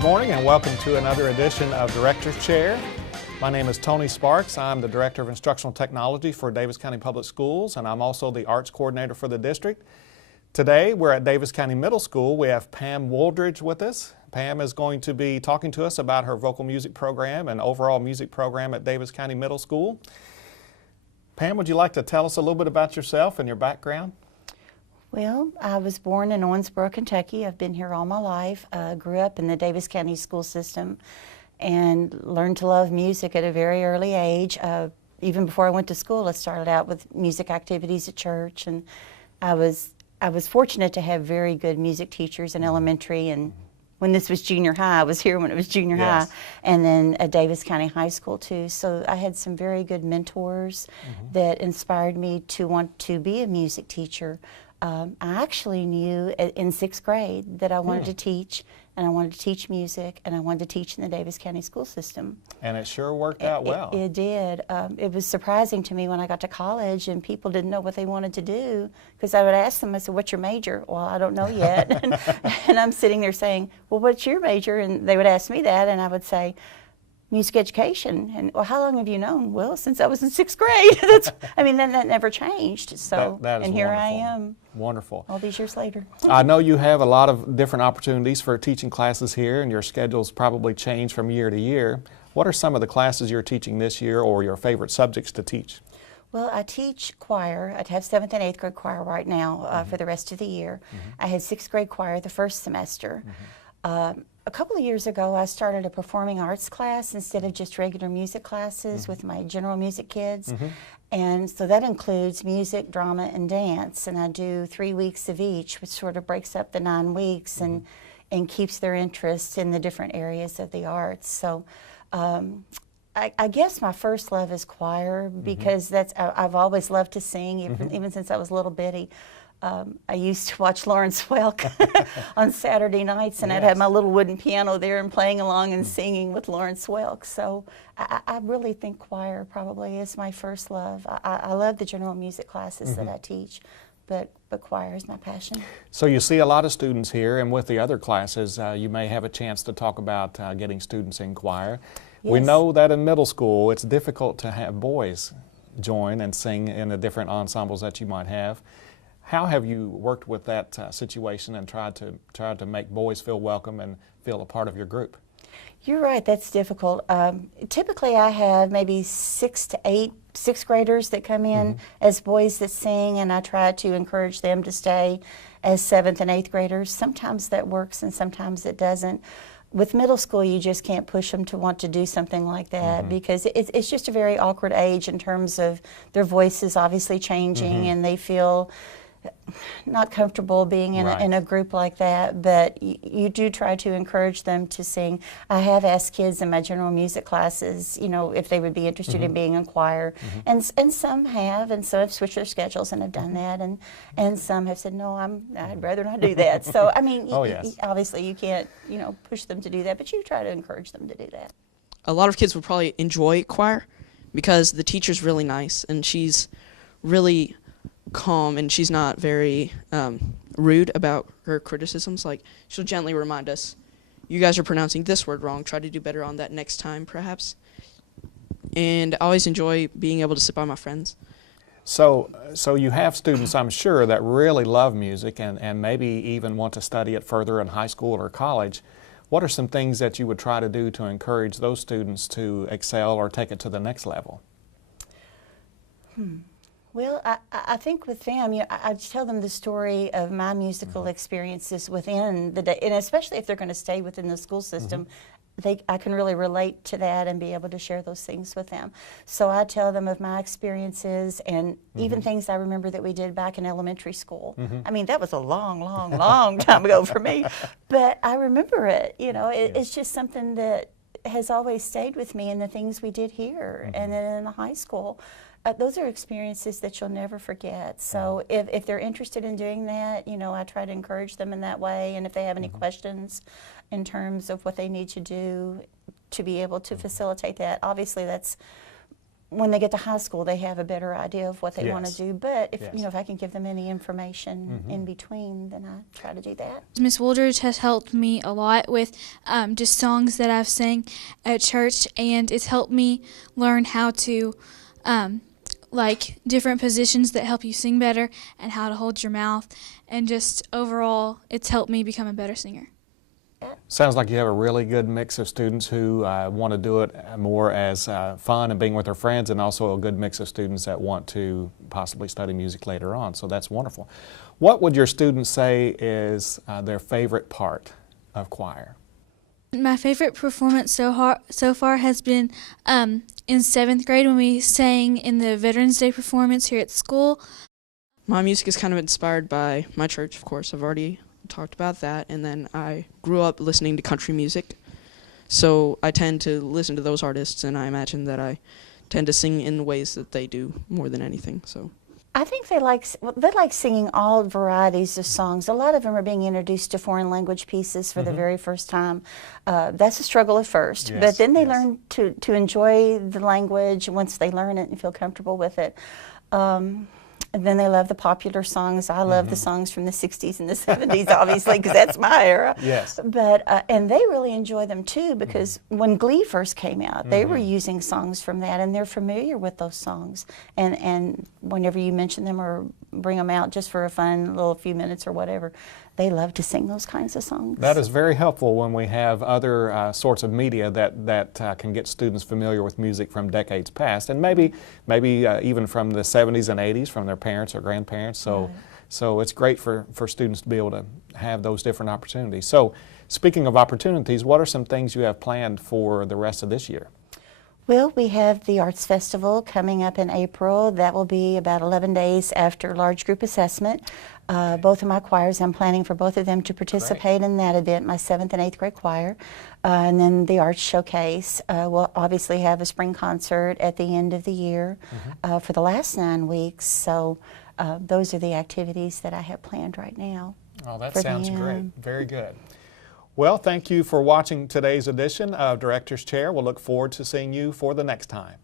Good morning and welcome to another edition of Director's Chair. My name is Tony Sparks. I'm the Director of Instructional Technology for Daviess County Public Schools, and I'm also the Arts Coordinator for the district. Today we're at Daviess County Middle School. We have Pam Woldridge with us. Pam is going to be talking to us about her vocal music program and overall music program at Daviess County Middle School. Pam, would you like to tell us a little bit about yourself and your background? Well, I was born in Owensboro, Kentucky. I've been here all my life. Grew up in the Daviess County school system and learned to love music at a very early age. Even before I went to school, I started out with music activities at church, and I was fortunate to have very good music teachers in elementary, and when this was junior high, I was here when it was junior high, and then at Daviess County High School too. So I had some very good mentors that inspired me to want to be a music teacher. I actually knew in 6th grade that I wanted to teach, and I wanted to teach music, and I wanted to teach in the Daviess County school system. And it sure worked out well. It did. It was surprising to me when I got to college and people didn't know what they wanted to do, because I would ask them, I said, "What's your major?" "Well, I don't know yet." And I'm sitting there saying, "Well, what's your major?" And they would ask me that, and I would say, "Music education." And, "Well, how long have you known?" "Well, since I was in 6th grade." I mean, that never changed. So, that is and here wonderful. I am. Wonderful. All these years later. I know you have a lot of different opportunities for teaching classes here, and your schedules probably change from year to year. What are some of the classes you're teaching this year, or your favorite subjects to teach? Well, I teach choir. I have 7th and 8th grade choir right now for the rest of the year. I had 6th grade choir the first semester. A couple of years ago, I started a performing arts class instead of just regular music classes with my general music kids. And so that includes music, drama, and dance. And I do 3 weeks of each, which sort of breaks up the 9 weeks and keeps their interest in the different areas of the arts. So I guess my first love is choir, because I've always loved to sing, even since I was a little bitty. I used to watch Lawrence Welk on Saturday nights, and I'd have my little wooden piano there and playing along and singing with Lawrence Welk. So I really think choir probably is my first love. I love the general music classes that I teach, but choir is my passion. So you see a lot of students here, and with the other classes, you may have a chance to talk about getting students in choir. Yes. We know that in middle school, it's difficult to have boys join and sing in the different ensembles that you might have. How have you worked with that situation and tried to make boys feel welcome and feel a part of your group? You're right, that's difficult. Typically I have maybe 6 to 8 6th graders that come in as boys that sing, and I try to encourage them to stay as 7th and 8th graders. Sometimes that works and sometimes it doesn't. With middle school, you just can't push them to want to do something like that, because it's just a very awkward age in terms of their voices obviously changing, and they feel not comfortable being in a group like that, but you do try to encourage them to sing. I have asked kids in my general music classes, if they would be interested in being in choir, and some have, and some have switched their schedules and have done that, and some have said, "No, I'd rather not do that." So I mean, obviously you can't push them to do that, but you try to encourage them to do that. A lot of kids would probably enjoy choir because the teacher's really nice, and she's really calm, and she's not very rude about her criticisms. Like, she'll gently remind us, "You guys are pronouncing this word wrong, try to do better on that next time perhaps." And I always enjoy being able to sit by my friends. So you have students, I'm sure, that really love music and maybe even want to study it further in high school or college. What are some things that you would try to do to encourage those students to excel or take it to the next level? Well, I think with them, I tell them the story of my musical experiences within the day, and especially if they're going to stay within the school system, I can really relate to that and be able to share those things with them. So I tell them of my experiences and even things I remember that we did back in elementary school. I mean, that was a long time ago for me, but I remember it. It's just something that has always stayed with me, and the things we did here and then in the high school. Those are experiences that you'll never forget. So if they're interested in doing that, I try to encourage them in that way. And if they have any questions in terms of what they need to do to be able to facilitate that, obviously that's when they get to high school, they have a better idea of what they want to Yes. do. But if Yes. you know, if I can give them any information in between, then I try to do that. Miss Wooldridge has helped me a lot with just songs that I've sang at church, and it's helped me learn how to like different positions that help you sing better and how to hold your mouth, and just overall it's helped me become a better singer. Sounds like you have a really good mix of students who want to do it more as fun and being with their friends, and also a good mix of students that want to possibly study music later on. So that's wonderful. What would your students say is their favorite part of choir? My favorite performance so far has been in 7th grade when we sang in the Veterans Day performance here at school. My music is kind of inspired by my church, of course. I've already talked about that. And then I grew up listening to country music. So I tend to listen to those artists, and I imagine that I tend to sing in ways that they do more than anything. So I think they like singing all varieties of songs. A lot of them are being introduced to foreign language pieces for the very first time. That's a struggle at first, Yes, but then they yes. learn to enjoy the language once they learn it and feel comfortable with it. And then they love the popular songs. I love the songs from the 60s and the 70s, obviously, because that's my era. Yes. But and they really enjoy them too, because when Glee first came out, they were using songs from that, and they're familiar with those songs. And whenever you mention them or bring them out just for a fun little few minutes or whatever, they love to sing those kinds of songs. That is very helpful when we have other sorts of media that can get students familiar with music from decades past, and maybe even from the 70s and 80s from their parents or grandparents. So it's great for students to be able to have those different opportunities. So speaking of opportunities, what are some things you have planned for the rest of this year? Well, we have the Arts Festival coming up in April. That will be about 11 days after large group assessment. Both of my choirs, I'm planning for both of them to participate in that event, my 7th and 8th grade choir. And then the Arts Showcase. We'll obviously have a spring concert at the end of the year for the last 9 weeks. So those are the activities that I have planned right now. Oh, that for sounds them. great. Very good. Well, thank you for watching today's edition of Director's Chair. We'll look forward to seeing you for the next time.